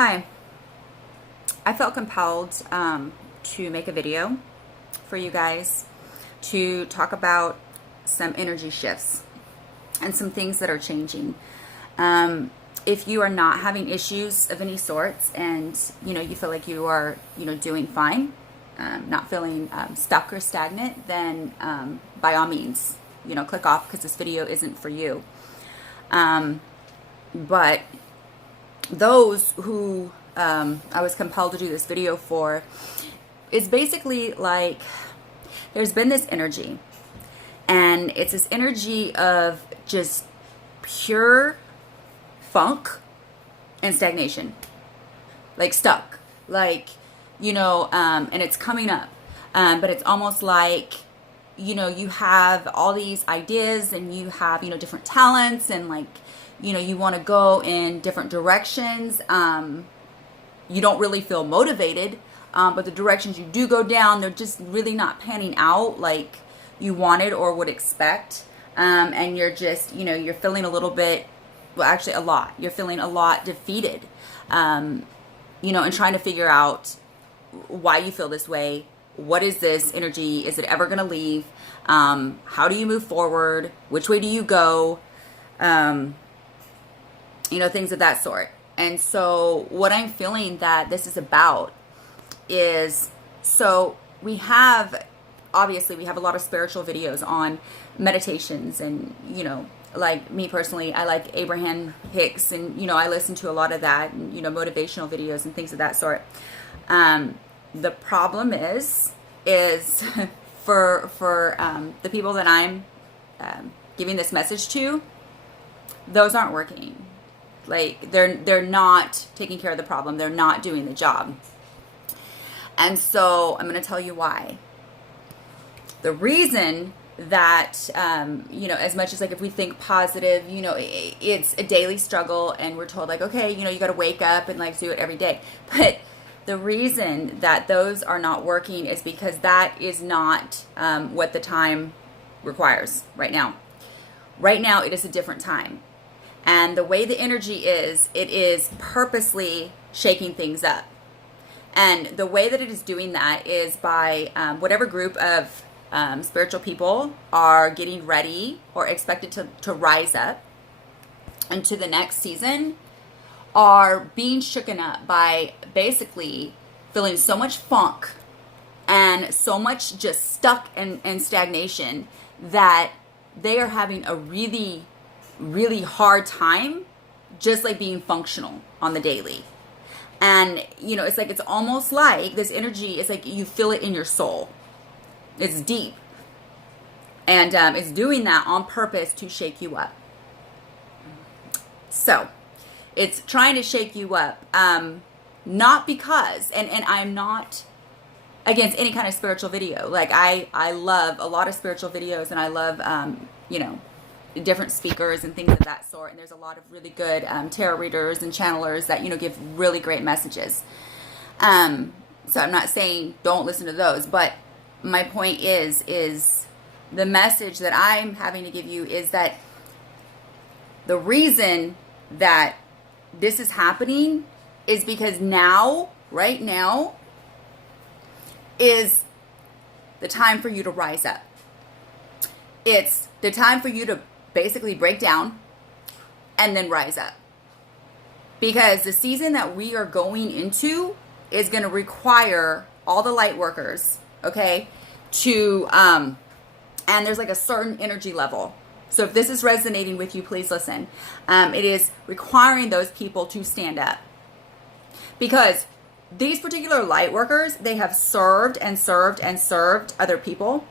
Hi, I felt compelled to make a video for you guys to talk about some energy shifts and some things that are changing. If you are not having issues of any sorts and you feel like you are doing fine, not feeling stuck or stagnant, then by all means click off because this video isn't for you. But those who I was compelled to do this video for is basically like there's been this energy, and it's this energy of just pure funk and stagnation, like stuck, like and it's coming up, but it's almost like you have all these ideas and you have different talents and like you want to go in different directions. You don't really feel motivated, but the directions you do go down, they're just really not panning out like you wanted or would expect. And you're just, you're feeling a little bit, well, actually a lot. You're feeling a lot defeated, and trying to figure out why you feel this way. What is this energy? Is it ever going to leave? How do you move forward? Which way do you go? Things of that sort. And so what I'm feeling that this is about is, so obviously we have a lot of spiritual videos on meditations and, like me personally, I like Abraham Hicks and, I listen to a lot of that and, motivational videos and things of that sort. The problem is for the people that I'm giving this message to, those aren't working. Like they're not taking care of the problem. They're not doing the job. And so I'm going to tell you why. The reason that, as much as like if we think positive, it's a daily struggle and we're told like, okay, you got to wake up and like do it every day. But the reason that those are not working is because that is not what the time requires right now. Right now, it is a different time. And the way the energy is, it is purposely shaking things up. And the way that it is doing that is by whatever group of spiritual people are getting ready or expected to rise up into the next season are being shooken up by basically feeling so much funk and so much just stuck and stagnation that they are having a really hard time just like being functional on the daily. And it's like it's almost like this energy is like you feel it in your soul. It's deep, and it's doing that on purpose to shake you up. So it's trying to shake you up, not because and I'm not against any kind of spiritual video. Like I love a lot of spiritual videos, and I love different speakers and things of that sort, and there's a lot of really good tarot readers and channelers that give really great messages. So I'm not saying don't listen to those, but my point is the message that I'm having to give you is that the reason that this is happening is because right now is the time for you to rise up. It's the time for you to basically break down and then rise up, because the season that we are going into is going to require all the light workers, okay, to and there's like a certain energy level. So if this is resonating with you, please listen. It is requiring those people to stand up, because these particular light workers, they have served and served and served other people,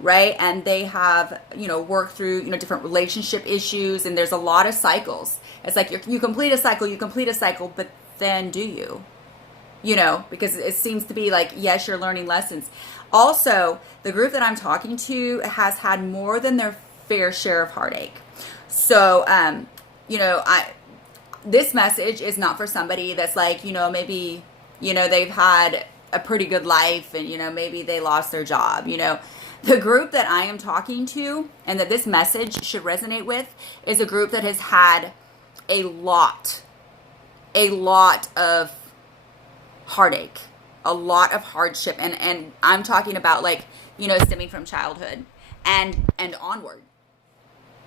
right? And they have, worked through, different relationship issues, and there's a lot of cycles. It's like you complete a cycle, but then do you? Because it seems to be like, yes, you're learning lessons. Also, the group that I'm talking to has had more than their fair share of heartache. So, this message is not for somebody that's like, maybe, they've had a pretty good life and, maybe they lost their job, The group that I am talking to and that this message should resonate with is a group that has had a lot a lot of heartache, a lot of hardship. And I'm talking about, like, stemming from childhood and onward.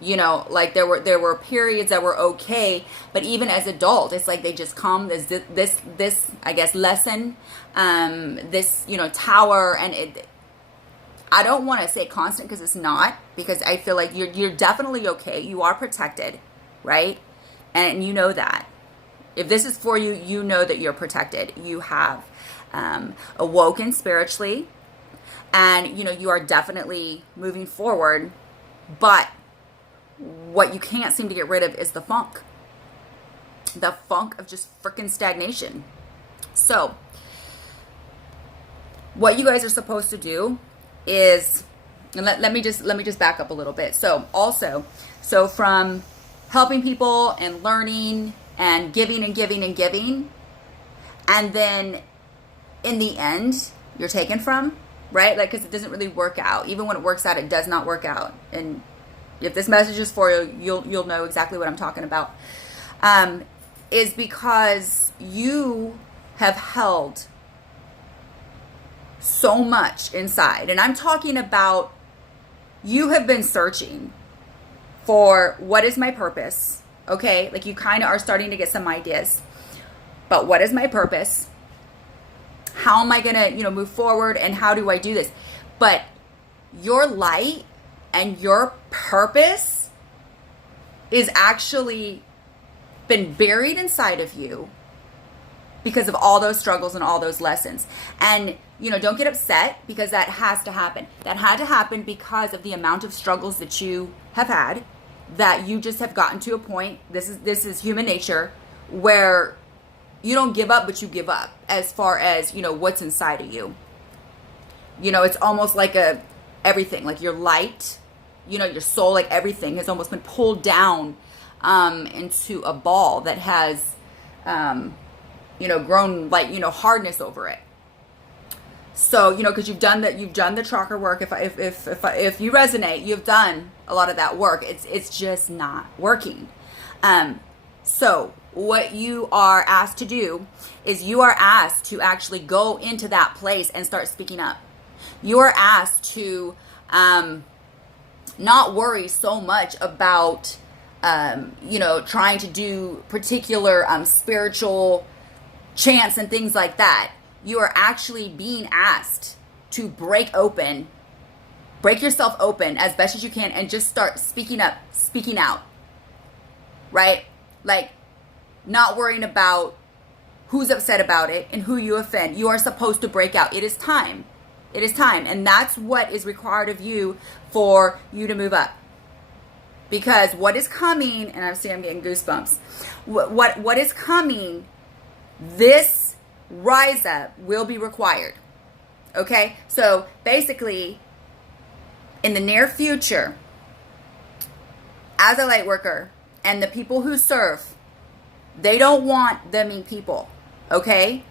Like there were periods that were okay, but even as adult, it's like they just come this I guess lesson, this tower, and I don't want to say constant because it's not, because I feel like you're definitely okay. You are protected, right? And you know that. If this is for you, you know that you're protected. You have awoken spiritually, and you are definitely moving forward. But what you can't seem to get rid of is the funk of just freaking stagnation. So what you guys are supposed to do is, and let me just back up a little bit. So from helping people and learning and giving and giving and giving, and then in the end you're taken from, right? Like, because it doesn't really work out. Even when it works out, it does not work out. And if this message is for you, you'll know exactly what I'm talking about. Is because you have held so much inside. And I'm talking about, you have been searching for, what is my purpose? Okay, like you kind of are starting to get some ideas. But what is my purpose? How am I going to, move forward, and how do I do this? But your light and your purpose is actually been buried inside of you because of all those struggles and all those lessons. And, don't get upset, because that has to happen. That had to happen because of the amount of struggles that you have had, that you just have gotten to a point, this is human nature, where you don't give up, but you give up as far as, what's inside of you. It's almost like everything, like your light, your soul, like everything has almost been pulled down into a ball that has, grown like, hardness over it. So, because you've done the chakra work. If you resonate, you've done a lot of that work. It's just not working. So what you are asked to do is, you are asked to actually go into that place and start speaking up. You are asked to not worry so much about, trying to do particular spiritual chants and things like that. You are actually being asked to break yourself open as best as you can, and just start speaking up, speaking out, right? Like, not worrying about who's upset about it and who you offend. You are supposed to break out. It is time. It is time. And that's what is required of you for you to move up. Because what is coming, and I'm getting goosebumps. What is coming, this rise up will be required. Okay? So basically, in the near future, as a light worker, and the people who serve, they don't want the mean people. Okay?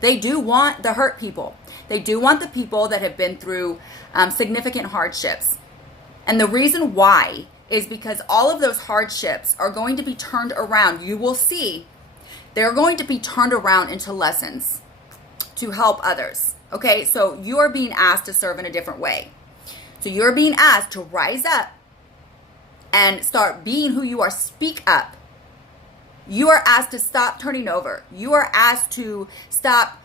They do want the hurt people. They do want the people that have been through significant hardships. And the reason why is because all of those hardships are going to be turned around. You will see they're going to be turned around into lessons to help others. Okay, so you're being asked to serve in a different way. So you're being asked to rise up and start being who you are. Speak up. You are asked to stop turning over. You are asked to stop,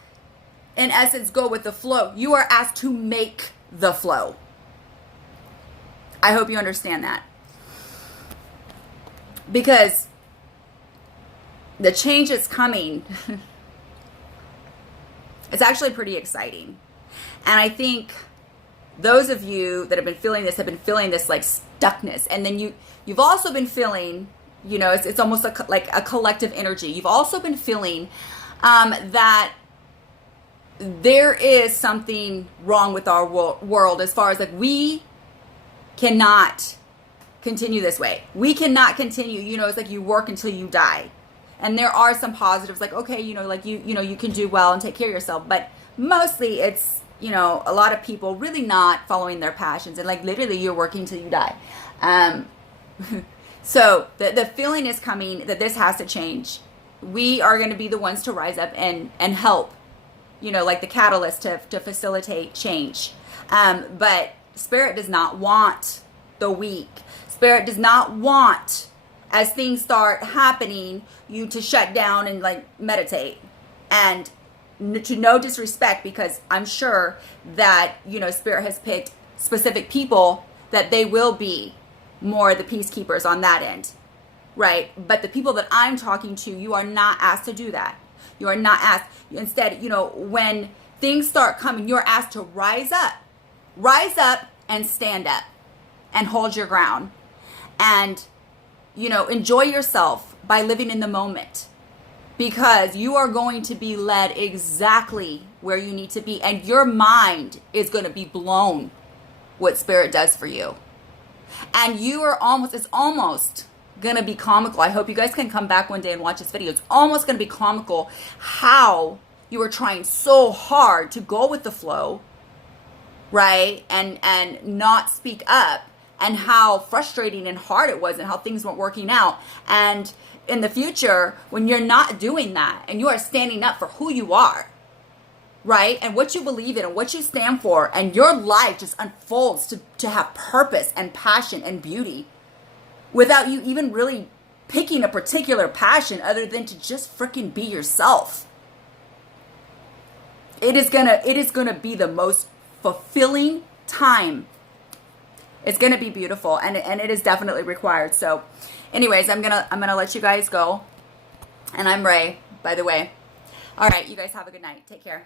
in essence, go with the flow. You are asked to make the flow. I hope you understand that. Because the change that's coming, it's actually pretty exciting. And I think those of you that have been feeling this like stuckness. And then you've also been feeling, it's almost like a collective energy. You've also been feeling that there is something wrong with our world, as far as like, we cannot continue this way. We cannot continue. It's like you work until you die. And there are some positives, like, okay, like you can do well and take care of yourself. But mostly it's, a lot of people really not following their passions, and like literally you're working till you die. So the feeling is coming that this has to change. we are going to be the ones to rise up and help, like the catalyst to facilitate change. But Spirit does not want the weak. Spirit does not want, as things start happening, you to shut down and like meditate. And to no disrespect, because I'm sure that, Spirit has picked specific people that they will be more the peacekeepers on that end, right? But the people that I'm talking to, you are not asked to do that. You are not asked. Instead, when things start coming, you're asked to rise up and stand up and hold your ground and, enjoy yourself by living in the moment, because you are going to be led exactly where you need to be, and your mind is going to be blown what Spirit does for you. And it's almost going to be comical. I hope you guys can come back one day and watch this video. It's almost going to be comical how you were trying so hard to go with the flow, right? And not speak up, and how frustrating and hard it was, and how things weren't working out. And in the future, when you're not doing that and you are standing up for who you are, right? And what you believe in and what you stand for, and your life just unfolds to have purpose and passion and beauty without you even really picking a particular passion other than to just freaking be yourself. It is gonna be the most fulfilling time. It's gonna be beautiful, and it is definitely required. So anyways, I'm gonna let you guys go. And I'm Ray, by the way. All right, you guys have a good night. Take care.